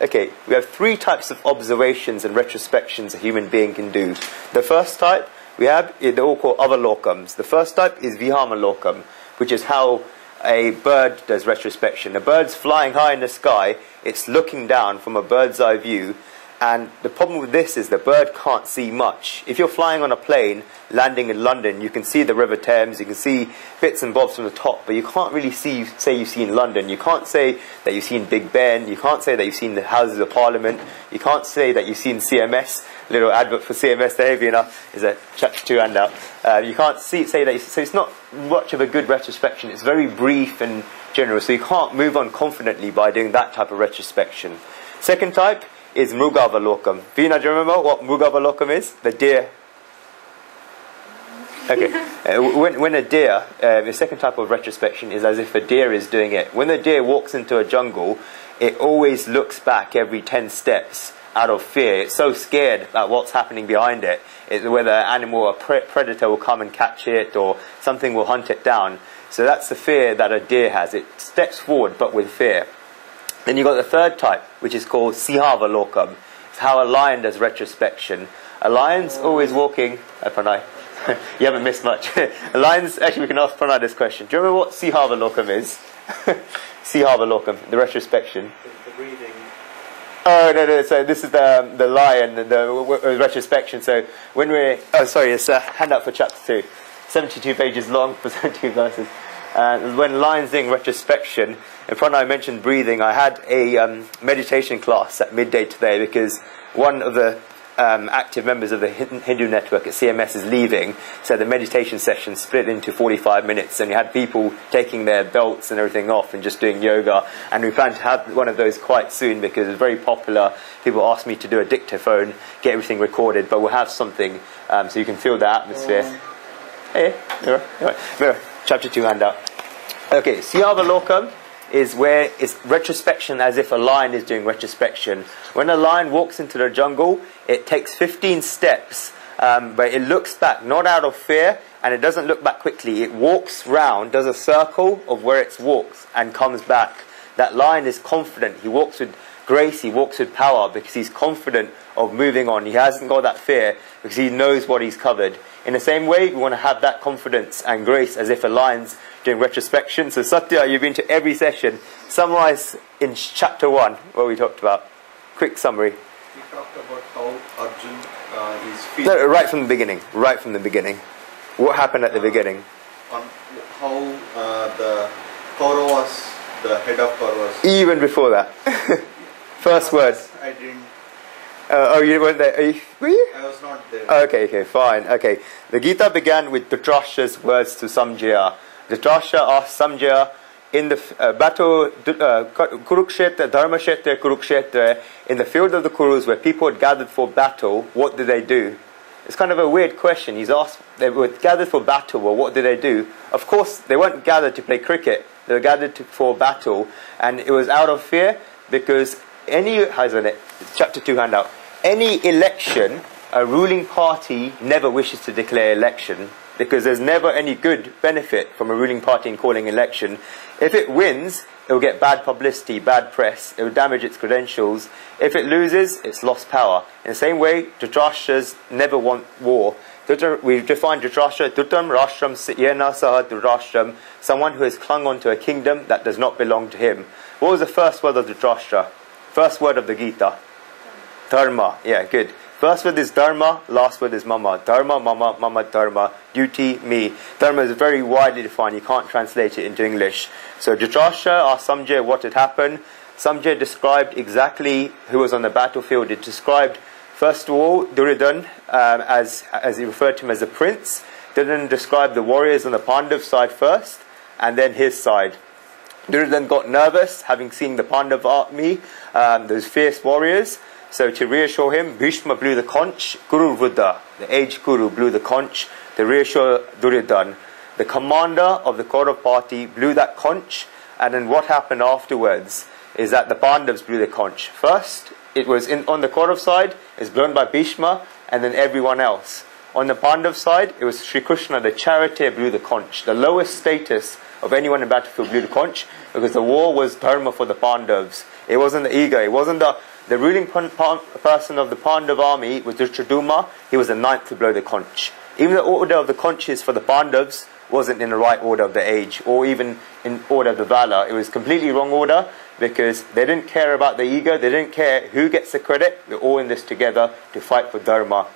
Okay, we have three types of observations and retrospections a human being can do. The first type, we have, they're all called avalokams. The first type is vihamalokam, which is how a bird does retrospection. A bird's flying high in the sky, it's looking down from a bird's eye view, and the problem with this is the bird can't see much. If you're flying on a plane, landing in London, you can see the River Thames, you can see bits and bobs from the top, but you can't really say you've seen London. You can't say that you've seen Big Ben, you can't say that you've seen the Houses of Parliament, you can't say that you've seen CMS, little advert for CMS there, if you know, is a chapter 2 handout. You can't say that, so it's not much of a good retrospection. It's very brief and general, so you can't move on confidently by doing that type of retrospection. Second type is Mrugavalokam. Veena, do you remember what Mrugavalokam is? The deer. Okay. When a deer, the second type of retrospection is as if a deer is doing it. When the deer walks into a jungle, it always looks back every 10 steps out of fear. It's so scared about what's happening behind it. It's whether an animal or predator will come and catch it or something will hunt it down. So that's the fear that a deer has. It steps forward but with fear. Then you've got the third type, which is called Sihavalokam. It's how a lion does retrospection. A lion's always walking... Pranay, you haven't missed much. A lion's... Actually, we can ask Pranay this question. Do you remember what Sihavalokam is? Sihavalokam, the retrospection. The breathing. Oh, no. So this is the lion, the retrospection. So when we're... Oh, sorry, it's a handout for chapter 2. 72 pages long for 72 verses. When lions doing retrospection, in front I mentioned breathing, I had a meditation class at midday today because one of the active members of the Hindu network at CMS is leaving, so the meditation session split into 45 minutes, and you had people taking their belts and everything off and just doing yoga, and we plan to have one of those quite soon because it's very popular. People ask me to do a dictaphone, get everything recorded, but we'll have something so you can feel the atmosphere. Hey, mirror. Chapter 2 handout. Okay, Sihavalokam is where it's retrospection as if a lion is doing retrospection. When a lion walks into the jungle, it takes 15 steps, but it looks back, not out of fear, and it doesn't look back quickly. It walks round, does a circle of where it walks, and comes back. That lion is confident. He walks with grace, he walks with power, because he's confident of moving on. He hasn't got that fear, because he knows what he's covered. In the same way, we want to have that confidence and grace as if a lion's doing retrospection. So Satya, you've been to every session. Summarize in chapter 1 what we talked about. Quick summary. We talked about how Arjun is feeling. No, right from the beginning. Right from the beginning. What happened at the beginning? On how the Kauravas, the head of Kauravas. Even before that. First word. I didn't. Oh, you weren't there? Were you? I was not there. Okay, fine. Okay. The Gita began with Dhritarashtra's words to Samjaya. Dhritarashtra asked Samjaya in the battle, Kurukshetra, Dharmashetra, Kurukshetra, in the field of the Kurus where people had gathered for battle, what did they do? It's kind of a weird question. He's asked, they were gathered for battle, well, what did they do? Of course, they weren't gathered to play cricket. They were gathered for battle, and it was out of fear because chapter 2 handout. Any election, a ruling party never wishes to declare election because there's never any good benefit from a ruling party in calling election. If it wins, it will get bad publicity, bad press, it will damage its credentials. If it loses, it's lost power. In the same way, Dhritarashtra's never want war. We define Dhritarashtra, Dhrutam Rashtram Yena Saha Dhritarashtra, someone who has clung onto a kingdom that does not belong to him. What was the first word of Dhritarashtra? First word of the Gita? Dharma. Yeah, good. First word is dharma, last word is mama. Dharma, mama, mama, dharma. Duty, me. Dharma is very widely defined. You can't translate it into English. So Dhritarashtra asked Samjaya what had happened. Samjaya described exactly who was on the battlefield. It described, first of all, Duryodhana, as he referred to him as a prince. Duryodhana described the warriors on the Pandav side first, and then his side. Duryodhana got nervous, having seen the Pandav army, those fierce warriors. So to reassure him, Bhishma blew the conch, Guru Vruddha, the aged Guru, blew the conch to reassure Duryodhana. The commander of the Kaurav party blew that conch, and then what happened afterwards is that the Pandavas blew the conch. First, it was on the Kaurav side, it's blown by Bhishma, and then everyone else. On the Pandav side, it was Sri Krishna, the charioteer, blew the conch. The lowest status of anyone in battlefield blew the conch, because the war was dharma for the Pandavas. It wasn't the ego. It wasn't the ruling person of the Pandav army was Drishtadyumna. He was the ninth to blow the conch. Even the order of the conches for the Pandavas wasn't in the right order of the age, or even in order of the valor. It was completely wrong order, because they didn't care about the ego. They didn't care who gets the credit. We're all in this together to fight for Dharma.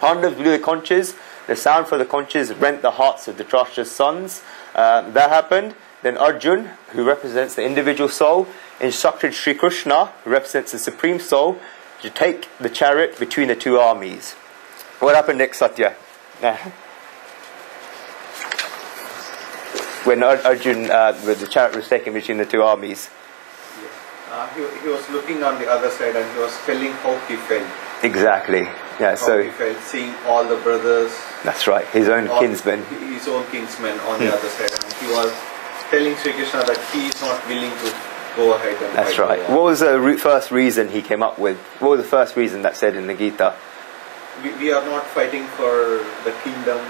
Pandavas blew the conches. The sound for the conches rent the hearts of Dhritarashtra's sons. That happened. Then Arjun, who represents the individual soul, instructed Sri Krishna, who represents the supreme soul, to take the chariot between the two armies. What happened next, Satya? When Arjun, the chariot was taken between the two armies. He was looking on the other side and he was telling how he felt. Exactly. Yeah. How he felt seeing all the brothers. That's right. His own kinsmen. His own kinsmen on the other side, and he was telling Sri Krishna that he is not willing to go ahead and That's right. What was the first reason he came up with? What was the first reason that's said in the Gita? We are not fighting for the kingdom.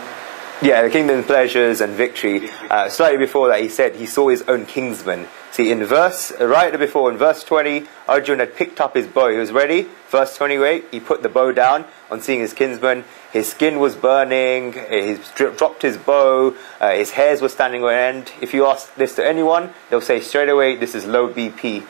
Yeah, the kingdom, pleasures and victory. Slightly before that, he said he saw his own kinsman. See, in right before, in verse 20, Arjun had picked up his bow. He was ready. Verse 28, he put the bow down on seeing his kinsman. His skin was burning. He dropped his bow. His hairs were standing on end. If you ask this to anyone, they'll say straight away, this is low BP.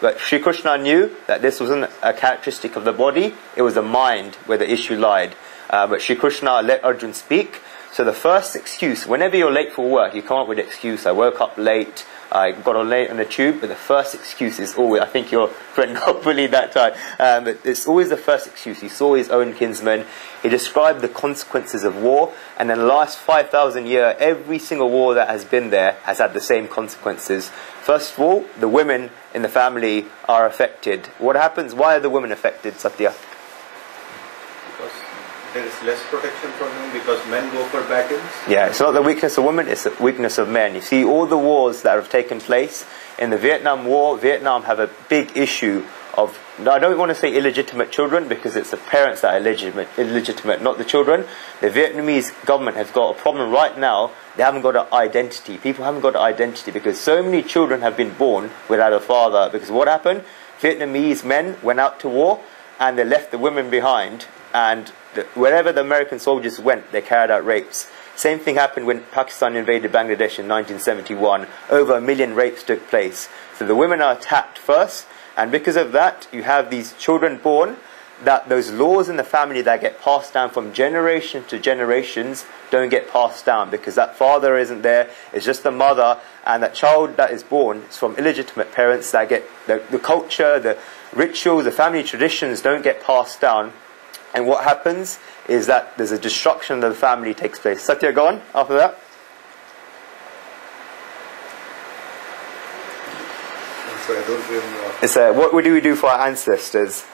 But Sri Krishna knew that this wasn't a characteristic of the body. It was the mind where the issue lied. But Sri Krishna let Arjun speak. So the first excuse, whenever you're late for work, you come up with an excuse. I woke up late, I got on late on the tube, but the first excuse is always, I think your friend got bullied that time, but it's always the first excuse. He saw his own kinsman, he described the consequences of war, and in the last 5,000 years, every single war that has been there has had the same consequences. First of all, the women in the family are affected. What happens? Why are the women affected, Satya? Because there is less protection from them, because men go for battles. Yeah, it's not the weakness of women, it's the weakness of men. You see, all the wars that have taken place, in the Vietnam War, Vietnam have a big issue of, I don't want to say illegitimate children, because it's the parents that are illegitimate, not the children. The Vietnamese government has got a problem right now. They haven't got an identity. People haven't got an identity because so many children have been born without a father. Because what happened? Vietnamese men went out to war and they left the women behind, and wherever the American soldiers went, they carried out rapes. Same thing happened when Pakistan invaded Bangladesh in 1971. Over 1 million rapes took place. So the women are attacked first, and because of that, you have these children born, that those laws in the family that get passed down from generation to generations don't get passed down, because that father isn't there, it's just the mother, and that child that is born is from illegitimate parents that get the culture, the rituals, the family traditions don't get passed down. And what happens is that there's a destruction of the family takes place. Satya, go on after that. Sorry, I don't remember. It's what do we do for our ancestors?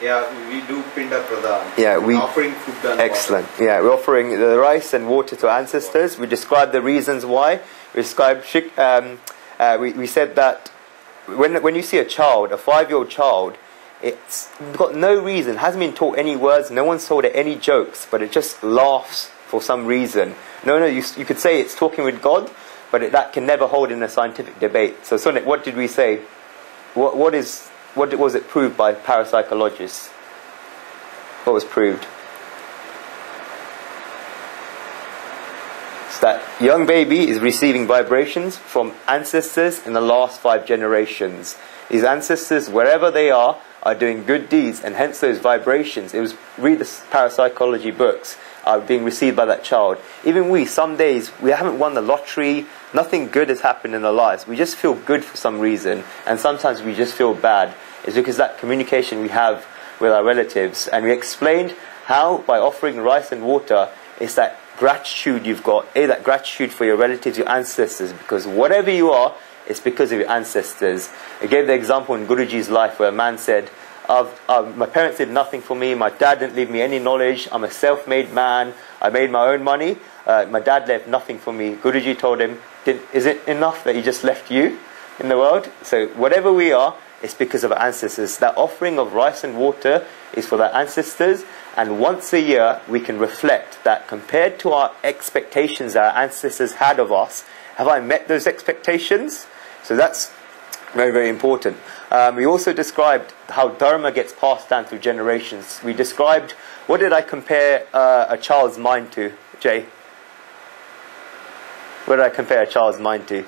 Yeah, we do Pinda Pradhan. Yeah, we offering food and excellent. water. Yeah, we're offering the rice and water to our ancestors. We described the reasons why. We described we said that when you see a child, a 5-year-old child, it's got no reason, hasn't been taught any words, no one's told it any jokes, but it just laughs for some reason. No, you could say it's talking with God, but that can never hold in a scientific debate. So, Sonik, what did we say? What was it proved by parapsychologists? What was proved? It's that young baby is receiving vibrations from ancestors in the last 5 generations. These ancestors, wherever they are doing good deeds, and hence those vibrations. Read the parapsychology books, are being received by that child. Even we, some days, we haven't won the lottery, nothing good has happened in our lives. We just feel good for some reason, and sometimes we just feel bad. It's because that communication we have with our relatives. And we explained how, by offering rice and water, it's that gratitude you've got, that gratitude for your relatives, your ancestors, because whatever you are, it's because of your ancestors. I gave the example in Guruji's life where a man said, my parents did nothing for me, my dad didn't leave me any knowledge, I'm a self-made man, I made my own money, my dad left nothing for me. Guruji told him, is it enough that he just left you in the world? So whatever we are, it's because of our ancestors. That offering of rice and water is for the ancestors, and once a year we can reflect that compared to our expectations that our ancestors had of us, have I met those expectations? So that's Very, very important. We also described how dharma gets passed down through generations. We described, what did I compare a child's mind to, Jay? What did I compare a child's mind to?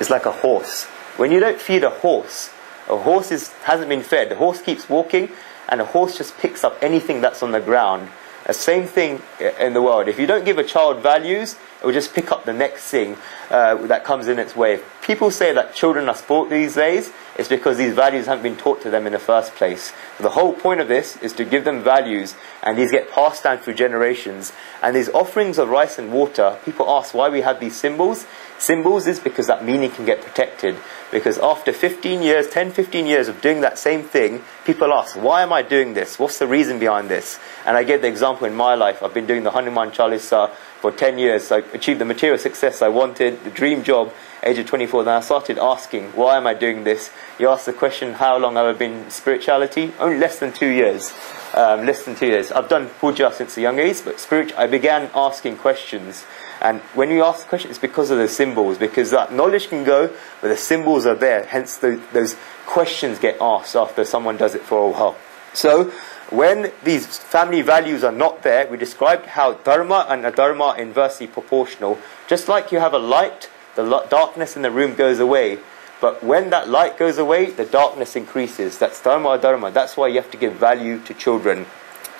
It's like a horse. When you don't feed a horse hasn't been fed. The horse keeps walking, and the horse just picks up anything that's on the ground. The same thing in the world. If you don't give a child values, it will just pick up the next thing that comes in its way. People say that children are spoiled these days. It's because these values haven't been taught to them in the first place. The whole point of this is to give them values, and these get passed down through generations. And these offerings of rice and water, people ask why we have these symbols. Symbols is because that meaning can get protected. Because after 10, 15 years of doing that same thing, people ask, why am I doing this? What's the reason behind this? And I gave the example in my life. I've been doing the Hanuman Chalisa for 10 years. So I achieved the material success I wanted, the dream job, age of 24. Then I started asking, why am I doing this? You ask the question, how long have I been in spirituality? Only less than 2 years. Less than 2 years. I've done puja since a young age, but I began asking questions. And when you ask the question, it's because of the symbols, because that knowledge can go, but the symbols are there. Hence, those questions get asked after someone does it for a while. So, when these family values are not there, we described how dharma and adharma are inversely proportional. Just like you have a light, the darkness in the room goes away. But when that light goes away, the darkness increases. That's dharma adharma. That's why you have to give value to children.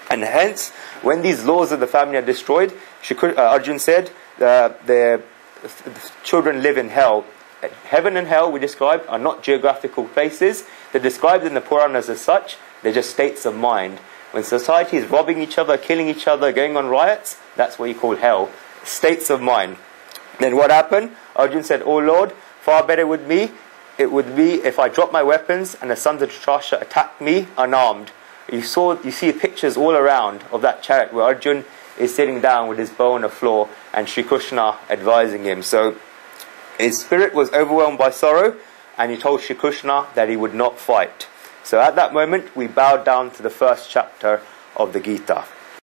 And hence, when these laws of the family are destroyed, Arjun said, the children live in hell. Heaven and hell, we described, are not geographical places. They're described in the Puranas as such. They're just states of mind. When society is robbing each other, killing each other, going on riots, that's what you call hell. States of mind. Then what happened? Arjun said, "Oh Lord, far better it would be if I dropped my weapons and the sons of Dhritarashtra attacked me unarmed." You see pictures all around of that chariot where Arjun is sitting down with his bow on the floor and Shri Krishna advising him. So his spirit was overwhelmed by sorrow, and he told Shri Krishna that he would not fight. So at that moment, we bowed down to the first chapter of the Gita.